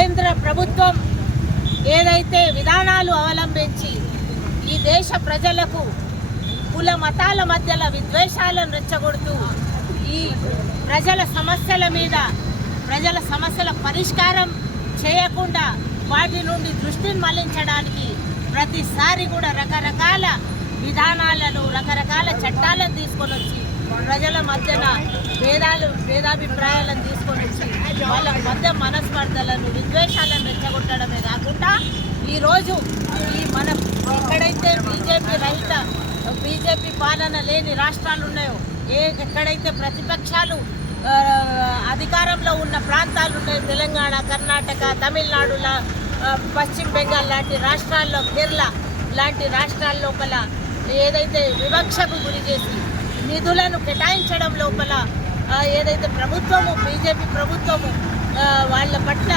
కేంద్ర ప్రభుత్వం ఏదైతే విధానాలు అవలంబించి ఈ దేశ ప్రజలకు కుల మతాల మధ్యలో విద్వేషాలను రెచ్చగొడుతూ ఈ ప్రజల సమస్యల పరిష్కారం చేయకుండా వాటి నుండి దృష్టిని మళ్లించడానికి ప్రతిసారి కూడా రకరకాల విధానాలను రకరకాల చట్టాలను తీసుకొని వచ్చి ప్రజల మధ్యన భేదాభిప్రాయాలను తీసుకొని వచ్చి వాళ్ళ మధ్య మనస్పర్ధలను విద్వేషాలను రెచ్చగొట్టడమే కాకుండా ఈరోజు మన ఎక్కడైతే బీజేపీ పాలన లేని రాష్ట్రాలు ఉన్నాయో ఎక్కడైతే ప్రతిపక్షాలు అధికారంలో ఉన్న ప్రాంతాలు ఉన్నాయో తెలంగాణ, కర్ణాటక, తమిళనాడుల, పశ్చిమ బెంగాల్ లాంటి రాష్ట్రాల్లో, కేరళ లాంటి రాష్ట్రాల లోపల ఏదైతే వివక్షకు గురి చేసి నిధులను కేటాయించడం లోపల ఏదైతే బీజేపీ ప్రభుత్వము వాళ్ళ పట్ల